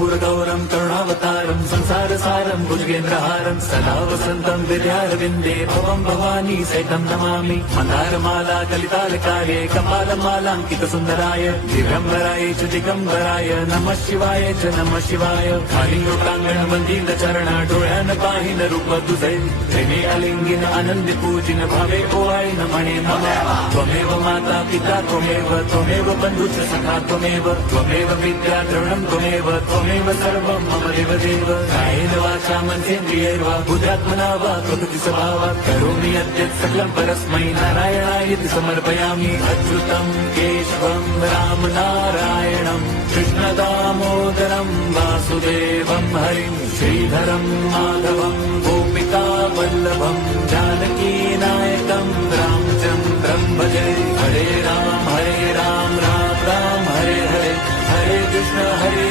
कर्पूरगौरं करुणावतारं संसारसारं भुजगेन्द्रहारं सदा वसन्तं विद्यारविन्दे भवं भवानी सहितं नमामि। मन्दारमाला कलितालकार्ये कपालमालाङ्कितसुन्दराय दिगम्बराय च दिगम्बराय नमः शिवाय च नमः शिवाय। कालियोटाङ्गणवन्दितचरण डोळ्यान पाहिन रूप तुझे प्रेमे अलिंगिन आनंदी पूजिन भावे ओवाळीन म्हणे नमः। त्वमेव माता पिता त्वमेव बन्धुश्च सखा त्वमेव विद्या द्रविणं त्वमेव सर्वं मम देवदेव। कायेन वाचा मनसेन्द्रियैर्वा बुद्ध्यात्मना वा प्रकृति स्वभावात् करोमि यद्यत् सकलं परस्मै नारायणायति समर्पयामि। अच्युतं केशवं राम नारायणं कृष्णदामोदरं वासुदेवं हरिं श्रीधरं माधवं गोपिका वल्लभं जानकीनायकं रामचन्द्रं भजे। हरे राम राम राम हरे हरे, हरे कृष्ण हरे